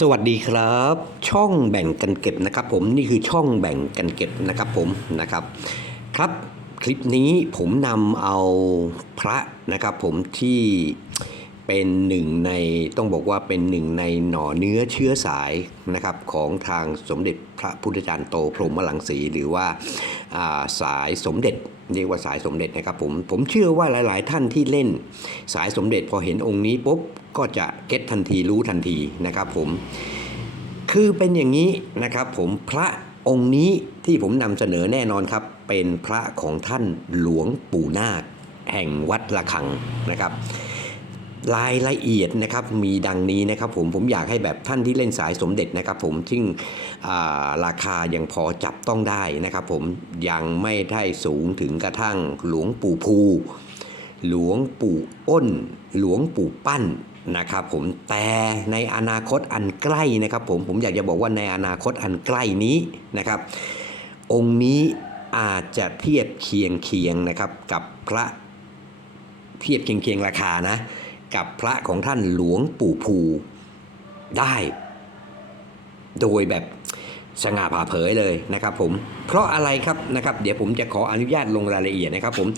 สวัสดีครับ ช่องแบ่งกันเก็บนะครับผมนี่คือช่องแบ่งกันเก็บนะครับผมนะครับครับ คลิปนี้ผมนำเอาพระนะครับผมที่ เป็นหนึ่งในต้องบอกว่าเป็นหนึ่งในหน่อเนื้อเชื้อสายนะครับของทางสมเด็จพระพุทธจารย์โตพรหมลังสีหรือว่าาสายสมเด็จเรียกว่าสายสมเด็จนะครับผมผมเชื่อว่าหลาย ๆ ท่านที่เล่นสายสมเด็จพอเห็นองค์นี้ปุ๊บก็จะเก็ตทันทีรู้ทันทีนะครับผมคือเป็นอย่างนี้นะครับผมพระองค์นี้ที่ผมนำเสนอแน่นอนครับ เป็นพระของท่านหลวงปู่นาคแห่งวัดละคังนะครับ รายละเอียดนะครับมีดังนี้นะครับผมผมอยากให้แบบท่านที่เล่นสายสมเด็จนะครับผมซึ่งราคายังพอจับต้องได้นะครับผมยังไม่ได้สูงถึงกระทั่งหลวงปู่ภู หลวงปู่อ้น หลวงปู่ปั้นนะครับผมแต่ในอนาคตอันใกล้นะครับผมผมอยากจะบอกว่าในอนาคตอันใกล้นี้นะครับ องค์นี้อาจจะเทียบเคียงเคียงนะครับกับพระเทียบเคียงเคียงราคานะ กับพระของท่านหลวงปู่ภูได้ โดยแบบสง่าผ่าเผยเลยนะครับผมเพราะอะไรครับนะครับเดี๋ยวผมจะขออนุญาตลงรายละเอียดนะครับผม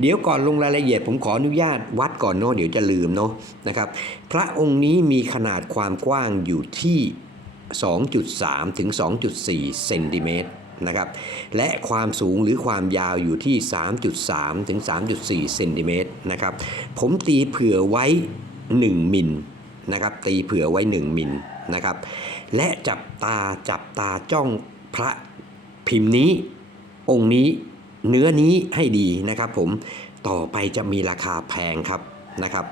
เดี๋ยวก่อนลงรายละเอียด ผมขออนุญาตวัดก่อนเนาะเดี๋ยวจะลืมเนาะนะครับพระองค์นี้มีขนาดความกว้างอยู่ที่ 2.3 ถึง 2.4 เซนติเมตร นะครับและความสูงหรือความยาวอยู่ที่ 3.3 ถึง 3.4 เซนติเมตรนะครับผมตีเผื่อไว้ 1 มิลนะครับตีเผื่อไว้ 1 มิลนะครับและจับตาจับตาจ้องพระพิมพ์นี้ องค์นี้เนื้อนี้ให้ดีนะครับผมต่อไปจะมีราคาแพงครับนะครับ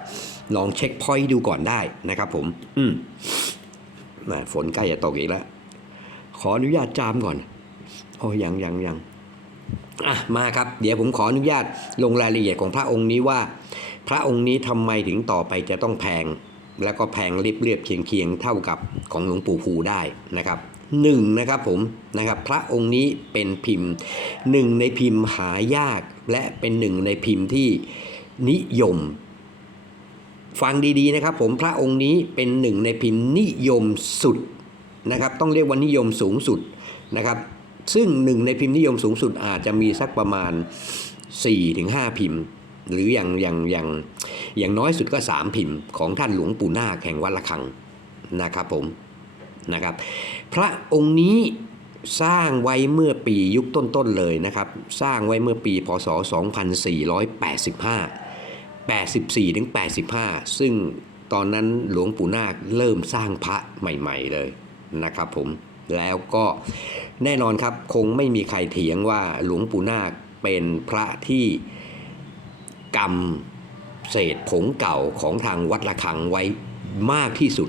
ลองเช็คพอยต์ดูก่อนได้นะครับผม อืมฝนใกล้จะตกอีกแล้ว ขออนุญาตจามก่อน โอ้ยังยังยังอะมาครับ เดี๋ยวผมขออนุญาตลงรายละเอียดของพระองค์นี้ว่า พระองค์นี้ทำไมถึงต่อไปจะต้องแพง แล้วก็แพงเรียบเรียบเคียงเคียงๆเท่ากับของหลวงปู่ภูได้นะครับหนึ่งนะครับผมนะครับพระองค์นี้เป็นพิมพ์หนึ่งในพิมพ์หายากและเป็นหนึ่งในพิมพ์ที่นิยม ฟังดีๆนะครับผมพระองค์นี้เป็นหนึ่งในพิมพ์นิยมสุดนะครับต้องเรียกว่านิยมสูงสุดนะครับ ซึ่งหนึ่งในพิมพ์นิยมสูงสุดอาจจะมีสักประมาณ 4-5 พิมพ์ หรืออย่างอย่างอย่างอย่างน้อยสุดก็ 3 พิมพ์ของท่านหลวงปู่นาคแห่งวัดละคังนะครับผมนะครับพระองค์นี้สร้างไว้เมื่อปียุคต้นๆเลยนะครับ สร้างไว้เมื่อปีพศ 2485 84ถึง85 ซึ่งตอนนั้นหลวงปู่นาคเริ่มสร้างพระใหม่ ๆ เลยนะครับผม แล้วก็แน่นอนครับคงไม่มีใครเถียงว่าหลวงปู่นาคเป็นพระที่กำเศษผงเก่าของทางวัดระฆังไว้มากที่สุด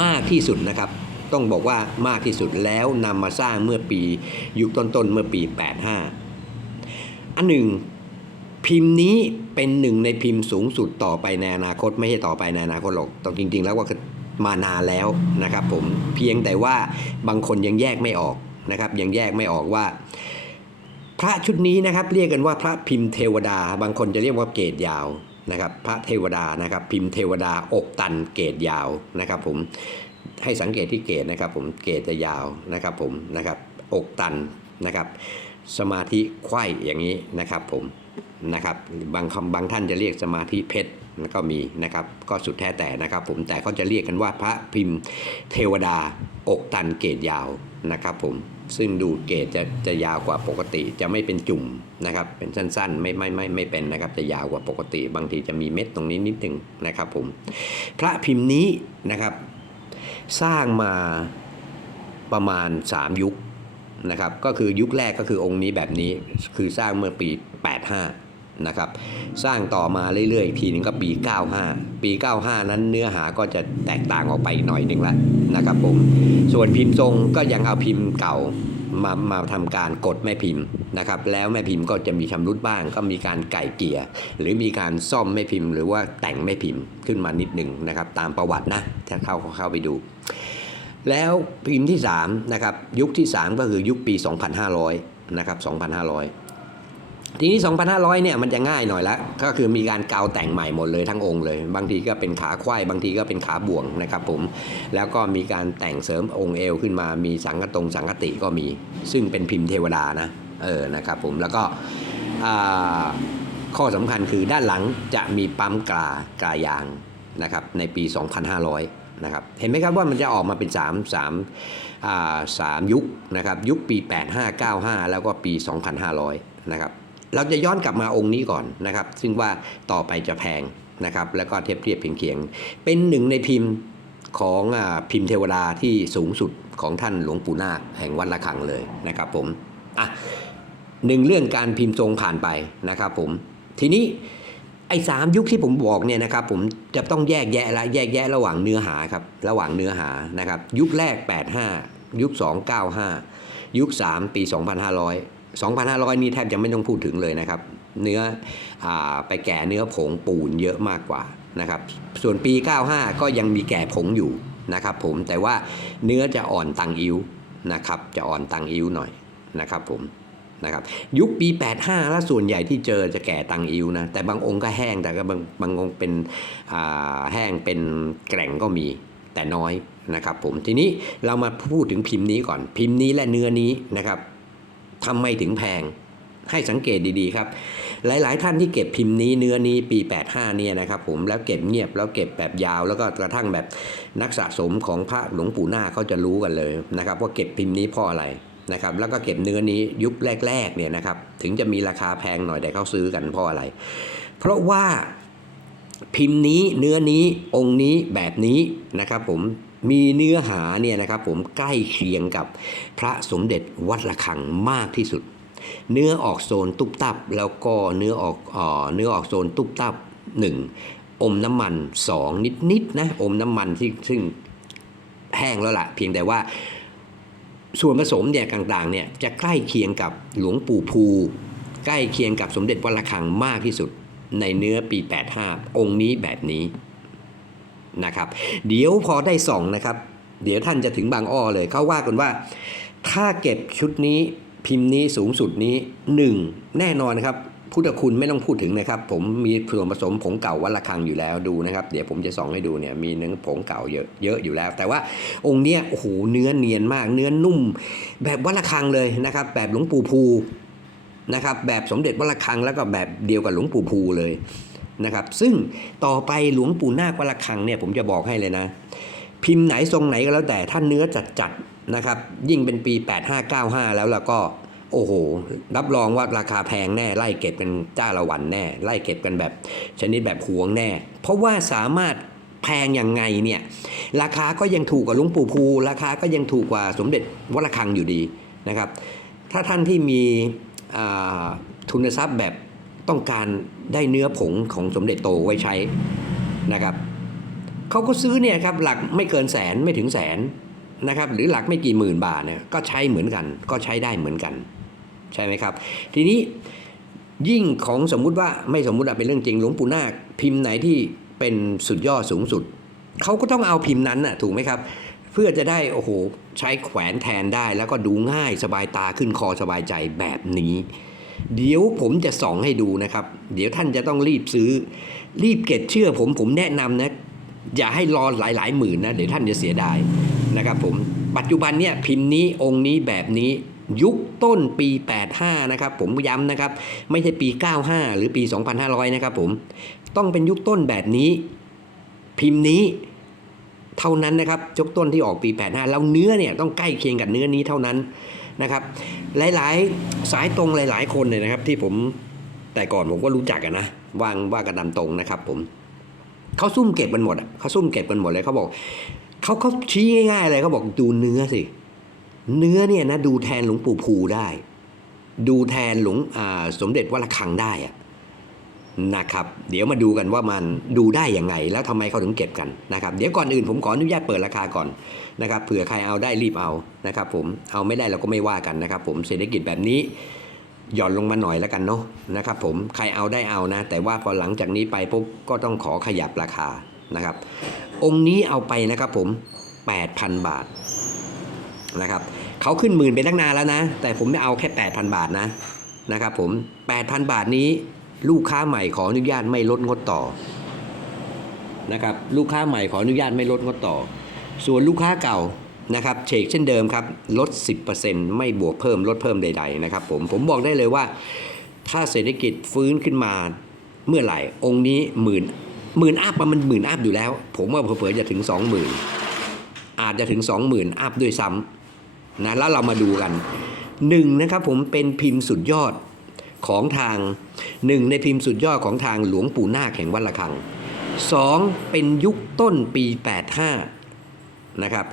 มากที่สุดนะครับ ต้องบอกว่ามากที่สุดแล้วนำมาสร้างเมื่อปียุคต้นๆเมื่อปี 85 อันหนึ่งพิมพ์นี้เป็นหนึ่งในพิมพ์สูงสุดต่อไปในอนาคต ไม่ใช่ต่อไปในอนาคตหรอกต้องจริง ๆ แล้วว่า มานานแล้วนะครับผมเพียงแต่ว่าบางคนยังแยกไม่ออกนะครับ ยังแยกไม่ออกว่า พระชุดนี้นะครับเรียกกันว่าพระพิมพ์เทวดา บางคนจะเรียกว่าเกตยาวนะครับ พระเทวดานะครับ พิมพ์เทวดาอกตันเกตยาวนะครับ ผมให้สังเกตที่เกตนะครับ ผมเกตจะยาวนะครับ ผมนะครับอกตันนะครับ สมาธิไขว้อย่างนี้นะครับ ผมนะครับบางคำบางท่านจะเรียกสมาธิเพชร ก็มีนะครับก็สุดแท้แต่นะครับ ผมแต่เขาจะเรียกกันว่าพระพิมพ์เทวดาอกตันเกตยาวนะครับ ผมซึ่งดูเกตจะจะยาวกว่าปกติจะไม่เป็นจุ่มนะครับ เป็นสั้นๆ ไม่ไม่ไม่ไม่เป็นนะครับ จะยาวกว่าปกติ บางทีจะมีเม็ดตรงนี้นิดหนึ่งนะครับ ผม พระพิมพ์นี้นะครับ สร้างมาประมาณ 3 ยุคนะครับ ก็คือยุคแรกก็คือองค์นี้แบบนี้คือสร้างเมื่อปี 85 นะครับ สร้างต่อมาเรื่อยๆอีกทีหนึงก็ปี 95 ปี 95 นั้นเนื้อหาก็จะแตกต่างออกไปหน่อยหนึ่งละนะครับผม ส่วนพิมพ์ทรงก็ยังเอาพิมพ์เก่ามามาทำการกดแม่พิมพ์นะครับ แล้วแม่พิมพ์ก็จะมีชำรุดบ้าง ก็มีการไก่เกลี่ยหรือมีการซ่อมแม่พิมพ์ หรือว่าแต่งแม่พิมพ์ขึ้นมานิดหนึ่งนะครับ ตามประวัตินะถ้าเข้าเข้าไปดู แล้วพิมพ์ที่3นะครับยุคที่ 3 ก็คือยุคปี 2500 นะครับ 2500 ทีนี้ 2,500 เนี่ยมันจะง่ายหน่อยละก็คือมีการเกาแต่งใหม่หมดเลยทั้งองค์เลย บางทีก็เป็นขาควายบางทีก็เป็นขาบ่วงนะครับผม แล้วก็มีการแต่งเสริมองค์เอวขึ้นมา มีสังกตรงสังกติก็มี ซึ่งเป็นพิมพ์เทวดานะเออนะครับผมแล้วก็ข้อสำคัญคือด้านหลังจะมีปั๊มกลากลายางนะครับในปี 2,500 นะครับ เห็นไหมครับว่ามันจะออกมาเป็น 3 3อ่า3ยุคนะครับยุคปี 8595 แล้วก็ปี 2,500 นะครับ เราจะย้อนกลับมาองค์นี้ก่อนนะครับ ซึ่งว่าต่อไปจะแพงนะครับ แล้วก็เทียบเทียบเคียงๆเป็นหนึ่งในพิมพ์ของอาพิมพ์เทวดาที่สูงสุดของท่านหลวงปู่นาคแห่งวัดละคังเลยนะครับผมอะหนึ่งเรื่องการพิมพ์ทรงผ่านไปนะครับผมทีนี้ไอ้สามยุคที่ผมบอกเนี่ยนะครับผมจะต้องแยกแยะละแยกแยะระหว่างเนื้อหาครับระหว่างเนื้อหานะครับ ยุคแรก 85 ยุค 295 ยุค 3 ปี 2500 2,500 นี่แทบจะไม่ต้องพูดถึงเลยนะครับ เนื้ออไปแก่เนื้อผงปูนเยอะมากกว่านะครับ ส่วนปี 95 ก็ยังมีแก่ผงอยู่นะครับผมแต่ว่าเนื้อจะอ่อนตังอิ้วนะครับ จะอ่อนตังอิ้วหน่อยนะครับผมนะครับยุคปี 85 แล้วส่วนใหญ่ที่เจอจะแก่ตังอิ้วนะแต่บางองค์ก็แห้งแต่ก็บางบางองค์เป็นแห้งเป็นแกร่งก็มีแต่น้อยนะครับผมทีนี้เรามาพูดถึงพิมพ์นี้ก่อน พิมพ์นี้และเนื้อนี้นะครับ ทำไมถึงแพง ให้สังเกตดีๆครับ หลาย ๆ ท่านที่เก็บพิมพ์นี้เนื้อนี้ปี 85 เนี่ยนะครับผมแล้วเก็บเงียบแล้วเก็บแบบยาว แล้วก็กระทั่งแบบนักสะสมของพระหลวงปู่หน้าเขาจะรู้กันเลยนะครับว่าเก็บพิมพ์นี้เพราะอะไรนะครับแล้วก็เก็บเนื้อนี้ยุคแรกๆเนี่ยนะครับถึงจะมีราคาแพงหน่อยแต่เขาซื้อกันเพราะอะไร เพราะว่าพิมพ์นี้เนื้อนี้องค์นี้แบบนี้นะครับผม มีเนื้อหาเนี่ยนะครับผมใกล้เคียงกับพระสมเด็จวัดระฆังมากที่สุด เนื้อออกโซนตุบตับ แล้วก็เนื้อออกเอ่อเนื้อออกโซนตุบตับหนึ่งอมน้ำมันสองนิดๆนะอมน้ำมันที่ซึ่งแห้งแล้วล่ะ เพียงแต่ว่าส่วนผสมเนี่ยต่างๆเนี่ยจะใกล้เคียงกับหลวงปู่ภู ใกล้เคียงกับสมเด็จวัดระฆังมากที่สุด ในเนื้อปี 85 องค์นี้แบบนี้ นะครับ เดี๋ยวพอได้สองนะครับ เดี๋ยวท่านจะถึงบางอ้อเลยเขาว่ากันว่า ถ้าเก็บชุดนี้พิมพ์นี้สูงสุดนี้หนึ่งแน่นอนนะครับพุทธคุณไม่ต้องพูดถึงนะครับ ผมมีส่วนผสมผงเก่าวัดระฆังอยู่แล้วดูนะครับ เดี๋ยวผมจะส่องให้ดูเนี่ยมีเนื้อผงเก่าเยอะเยอะอยู่แล้ว แต่ว่าองค์เนี้ยโอ้โหเนื้อเนียนมาก เนื้อนุ่ม แบบวัดระฆังเลยนะครับ แบบหลวงปู่ภูนะครับ แบบสมเด็จวัดระฆังแล้วก็แบบเดียวกับหลวงปู่ภูเลย นะครับ ซึ่งต่อไปหลวงปู่นาควัดระฆังเนี่ยผมจะบอกให้เลยนะ พิมพ์ไหนทรงไหนก็แล้วแต่ถ้าเนื้อจัดจัดนะครับ ยิ่งเป็นปี 8595 แล้วแล้วก็โอ้โห รับรองว่าราคาแพงแน่ ไล่เก็บกันจ้าละวันแน่ ไล่เก็บกันแบบ ชนิดแบบหวงแน่ เพราะว่าสามารถแพงยังไงเนี่ย ราคาก็ยังถูกกว่าหลุงปู่ภู ราคาก็ยังถูกกว่าสมเด็จวัดระฆังอยู่ดีนะครับ ถ้าท่านที่มีทุนทรัพย์แบบ ต้องการได้เนื้อผงของสมเด็จโตไว้ใช้นะครับเขาก็ซื้อเนี่ยครับหลักไม่เกินแสนไม่ถึงแสนนะครับหรือหลักไม่กี่หมื่นบาทเนี่ยก็ใช้เหมือนกัน ก็ใช้ได้เหมือนกัน ใช่ไหมครับ ทีนี้ยิ่งของสมมุติว่าไม่สมมุติอะเป็นเรื่องจริงหลวงปู่นาคพิมพ์ไหนที่เป็นสุดยอดสูงสุดเขาก็ต้องเอาพิมพ์นั้นน่ะถูกไหมครับ เพื่อจะได้โอ้โหใช้แขวนแทนได้ แล้วก็ดูง่ายสบายตาขึ้นคอสบายใจแบบนี้ เดี๋ยวผมจะส่องให้ดูนะครับ เดี๋ยวท่านจะต้องรีบซื้อ รีบเก็บเชื่อผมผมแนะนำนะ อย่าให้รอหลายๆหมื่นนะ เดี๋ยวท่านจะเสียดายนะครับผมปัจจุบันเนี่ยพิมพ์นี้องค์นี้แบบนี้ยุคต้นปี 85 นะครับ ผมย้ำนะครับ ไม่ใช่ปี 95 หรือปี 2500 นะครับผมต้องเป็นยุคต้นแบบนี้ พิมพ์นี้เท่านั้นนะครับยกต้นที่ออกปี 85 แล้วเนื้อเนี่ยต้องใกล้เคียงกับเนื้อนี้เท่านั้น นะครับ หลายๆ สายตรงหลาย ๆ คนเนี่ยนะครับ ที่ผมแต่ก่อนผมก็รู้จักกันนะว่างว่ากันตามตรงนะครับ ผมเขาซุ่มเก็บกันหมดอะเขาซุ่มเก็บกันหมดเลยเขาบอกเขาเขาชี้ง่ายๆเลยเขาบอกดูเนื้อสิเนื้อเนี่ยนะดูแทนหลวงปู่ภูได้ ดูแทนหลวงสมเด็จวัดระฆังได้อะ นะครับ เดี๋ยวมาดูกันว่ามันดูได้ยังไง แล้วทำไมเขาถึงเก็บกันนะครับ เดี๋ยวก่อนอื่นผมขออนุญาตเปิดราคาก่อนนะครับ เผื่อใครเอาได้รีบเอานะครับผม เอาไม่ได้เราก็ไม่ว่ากันนะครับ ผม เศรษฐกิจแบบนี้หย่อนลงมาหน่อยแล้วกันเนาะนะครับผม ใครเอาได้เอานะ แต่ว่าพอหลังจากนี้ไปปุ๊บก็ต้องขอขยับราคานะครับ องค์นี้เอาไปนะครับผม 8,000 บาทนะครับเขาขึ้นหมื่นไปตั้งนานแล้วนะ แต่ผมไม่เอาแค่ 8,000 บาทนะนะครับผม 8,000 บาทนี้ ลูกค้าใหม่ขออนุญาตไม่ลดงดต่อนะครับลูกค้าใหม่ขออนุญาตไม่ลดงดต่อ ส่วนลูกค้าเก่านะครับเชกเช่นเดิมครับลด 10%ไม่บวกเพิ่มลดเพิ่มใดๆนะครับผมผมบอกได้เลยว่า ถ้าเศรษฐกิจฟื้นขึ้นมาเมื่อไหร่ องค์นี้หมื่นหมื่นอัพมันหมื่นอัพอยู่แล้ว ผมว่าเผลอๆจะถึง 20,000 อาจจะถึง 20,000 อัพด้วยซ้ำนะแล้วเรามาดูกันหนึ่งนะครับผมเป็นพิมพ์สุดยอด ของทางหนึ่งในพิมพ์สุดยอดของทางหลวงปู่นาคแห่งวัดระฆังสองเป็นยุคต้นปี 85 นะครับ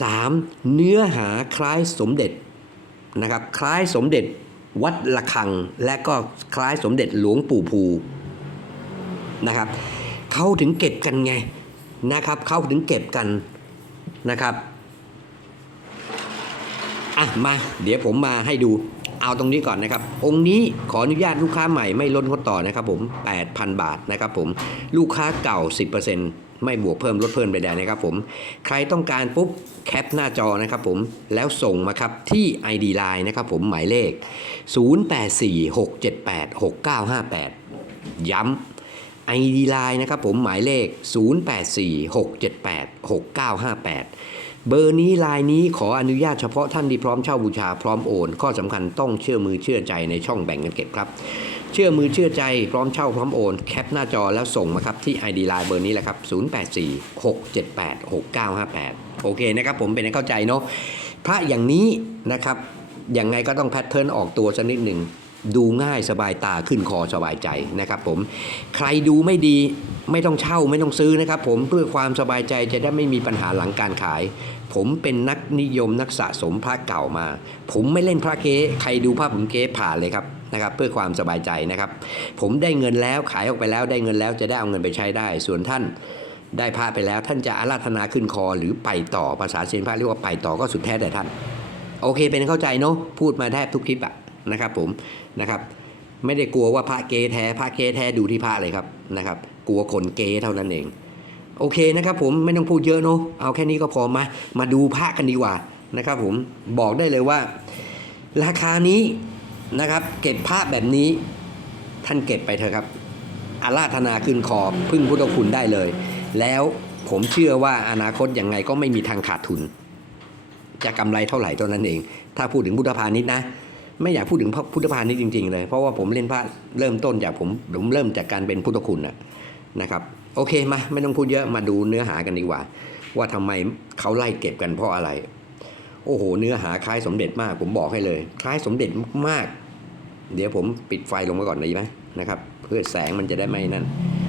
สามเนื้อหาคล้ายสมเด็จนะครับคล้ายสมเด็จวัดระฆัง และก็คล้ายสมเด็จหลวงปู่ภูนะครับเขาถึงเก็บกันไงนะครับเขาถึงเก็บกันนะครับอะมา เดี๋ยวผมมาให้ดู เอาตรงนี้ก่อนนะครับ องค์นี้ขออนุญาตลูกค้าใหม่ไม่ลดงดต่อนะครับผม8,000 บาทนะครับผมลูกค้าเก่า 10%ไม่บวกเพิ่มลดเพิ่มใดๆนะครับผม ใครต้องการปุ๊บแคปหน้าจอนะครับผม แล้วส่งมาครับที่ ID Line นะครับผมหมายเลข 0846786958 ย้ำ ID Line นะครับผมหมายเลข 0846786958 เบอร์นี้ลายนี้ขออนุญาตเฉพาะท่านที่พร้อมเช่าบูชาพร้อมโอน ข้อสำคัญต้องเชื่อมือเชื่อใจในช่องแบ่งกันเก็บครับ เชื่อมือเชื่อใจพร้อมเช่าพร้อมโอน แคปหน้าจอแล้วส่งมาครับที่ ID Line เบอร์นี้แหละครับ 0846786958 โอเคนะครับ ผมเป็นเข้าใจเนาะพระอย่างนี้นะครับยังไงก็ต้องแพทเทิร์นออกตัวสักนิดหนึ่ง ดูง่ายสบายตาขึ้นคอสบายใจนะครับผมใครดูไม่ดีไม่ต้องเช่าไม่ต้องซื้อนะครับ ผมเพื่อความสบายใจจะได้ไม่มีปัญหาหลังการขาย ผมเป็นนักนิยมนักสะสมพระเก่ามา ผมไม่เล่นพระเก๊ใครดูภาพผมเก๊ผ่านเลยครับนะครับเพื่อความสบายใจนะครับ ผมได้เงินแล้วขายออกไปแล้วได้เงินแล้วจะได้เอาเงินไปใช้ได้ ส่วนท่านได้พระไปแล้วท่านจะอาราธนาขึ้นคอหรือไปต่อภาษาเซียนพระเรียกว่าไปต่อก็สุดแท้แต่ท่าน โอเคเป็นเข้าใจเนาะพูดมาแทบทุกคลิปอะ นะครับผมนะครับ ไม่ได้กลัวว่าพระเกแท้พระเกแท้ดูที่พระเลยครับนะครับ กลัวคนเกเท่านั้นเอง โอเคนะครับผมไม่ต้องพูดเยอะเนาะเอาแค่นี้ก็พอมา มาดูพระกันดีกว่านะครับผมบอกได้เลยว่า ราคานี้นะครับ เก็บภาพแบบนี้ท่านเก็บไปเถอะครับอาราธนาขึ้นคอพึ่งพุทธคุณได้เลย แล้วผมเชื่อว่าอนาคตยังไงก็ไม่มีทางขาดทุน จะกำไรเท่าไหร่เท่านั้นเอง ถ้าพูดถึงพุทธพาณิชย์นะ ไม่อยากพูดถึงพุทธพาณิชย์จริง ๆ เลย เพราะว่าผมเล่นพระเริ่มต้นจากผมผมเริ่มจากการเป็นพุทธคุณนะนะครับ โอเคมาไม่ต้องพูดเยอะมาดูเนื้อหากันดีกว่า ว่าทำไมเขาไล่เก็บกันเพราะอะไร โอ้โห เนื้อหาคล้ายสมเด็จมาก ผมบอกให้เลย คล้ายสมเด็จมากๆ เดี๋ยวผมปิดไฟลงมาก่อนดีไหมนะครับ เพื่อแสงมันจะได้ไม่นั่น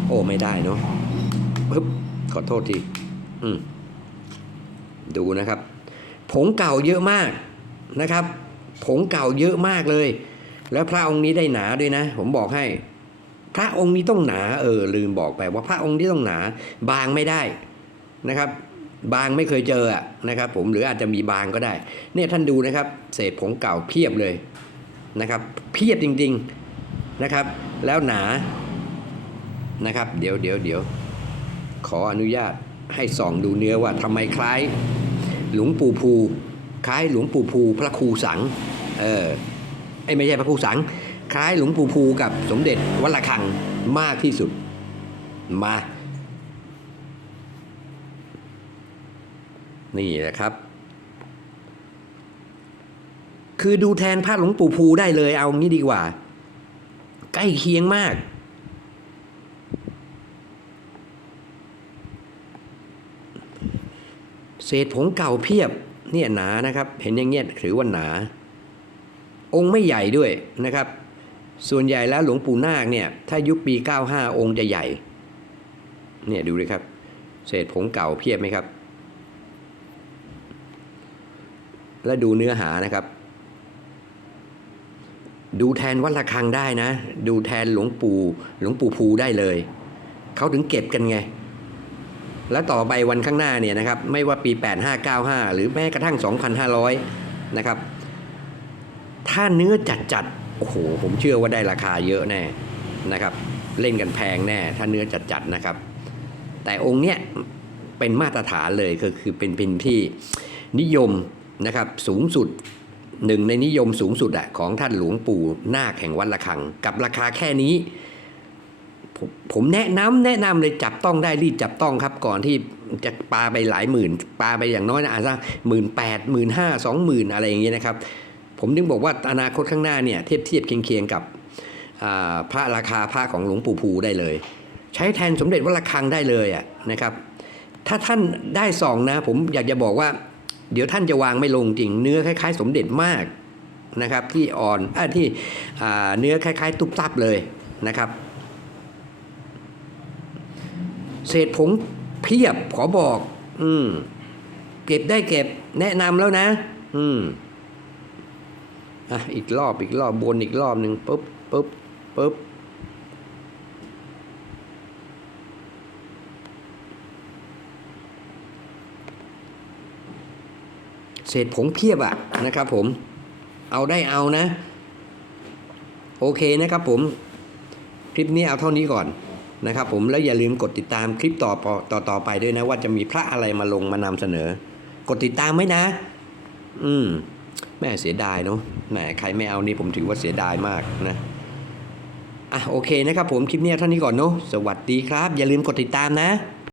โอ้ไม่ได้เนาะปึ๊บขอโทษทีอืมดูนะครับผงเก่าเยอะมากนะครับ ผงเก่าเยอะมากเลย แล้วพระองค์นี้ได้หนาด้วยนะ ผมบอกให้ พระองค์นี้ต้องหนา เออ ลืมบอกไปว่าพระองค์นี้ต้องหนา บางไม่ได้นะครับ บางไม่เคยเจออะนะครับ ผมหรืออาจจะมีบางก็ได้ เนี่ยท่านดูนะครับ เศษผงเก่าเพียบเลยนะครับ เพียบจริง ๆนะครับ แล้วหนานะครับ เดี๋ยวเดี๋ยวเดี๋ยวขออนุญาตให้ส่องดูเนื้อว่าทำไมคล้าย หลวงปู่ภู คล้ายหลวงปู่ภูพระครูสัง เออไอ้ไม่ใช่พระครูสัง คล้ายหลวงปู่ภูกับสมเด็จวัดระฆังมากที่สุด มา นี่แหละครับ คือดูแทนพระหลวงปู่ภูได้เลยเอางี้ดีกว่า ใกล้เคียงมากเศษผงเก่าเพียบ เนี่ยหนานะครับ เห็นอย่างเงี้ยถือว่าหนา องค์ไม่ใหญ่ด้วยนะครับ ส่วนใหญ่แล้วหลวงปู่นาคเนี่ยถ้ายุคปี 95 องค์จะใหญ่ เนี่ยดูเลยครับ เศษผงเก่าเพียบไหมครับ แล้วดูเนื้อหานะครับ ดูแทนวัดระฆังได้นะ ดูแทนหลวงปู่หลวงปู่ภูได้เลย เขาถึงเก็บกันไง แล้วต่อไปวันข้างหน้าเนี่ยนะครับไม่ว่าปี 8595 หรือแม้กระทั่ง 2,500 นะครับ ถ้าเนื้อจัดจัดๆโอ้โหผมเชื่อว่าได้ราคาเยอะแน่นะครับ เล่นกันแพงแน่ ถ้าเนื้อจัดจัดๆนะครับ แต่องค์เนี้ยเป็นมาตรฐานเลยก็คือเป็นเป็นที่นิยมนะครับสูงสุดหนึ่งในนิยมสูงสุดอะของท่านหลวงปู่นาคแห่งวัดระฆัง กับราคาแค่นี้ ผมผมแนะนำแนะนำเลยจับต้องได้รีบจับต้องครับ ก่อนที่จะปลาไปหลายหมื่นปลาไปอย่างน้อยนะอาจจะหมื่นแปดหมื่นห้าสองหมื่นอะไรอย่างเงี้ยนะครับ ผมถึงบอกว่าอนาคตข้างหน้าเนี่ยเทียบเทียบเคียงๆกับอ่าพระราคาพระของหลวงปู่ภูได้เลย ใช้แทนสมเด็จวัดระฆังได้เลยอะนะครับ ถ้าท่านได้สองนะ ผมอยากจะบอกว่า เดี๋ยวท่านจะวางไม่ลงจริงเนื้อคล้าย ๆ สมเด็จมากนะครับ ที่อ่อนอที่เนื้อคล้าย ๆ ตุบตับเลยนะครับ เศษผงเพียบขอบอก อืม เก็บได้เก็บแนะนำแล้วนะ อืมอะอีกรอบอีกรอบบนอีกรอบหนึ่งปุ๊บปุ๊บปุ๊บเศษผงเพียบอะนะครับผมเอาได้เอานะ โอเคนะครับผม คลิปนี้เอาเท่านี้ก่อน นะครับผมแล้วอย่าลืมกดติดตามคลิปต่อต่อต่อไปด้วยนะ ว่าจะมีพระอะไรมาลงมานำเสนอ กดติดตามไหมนะ อืมแม่เสียดายเนาะแหมใครไม่เอานี่ผมถือว่าเสียดายมากนะอะโอเคนะครับผมคลิปนี้เท่านี้ก่อนเนาะสวัสดีครับ อย่าลืมกดติดตามนะ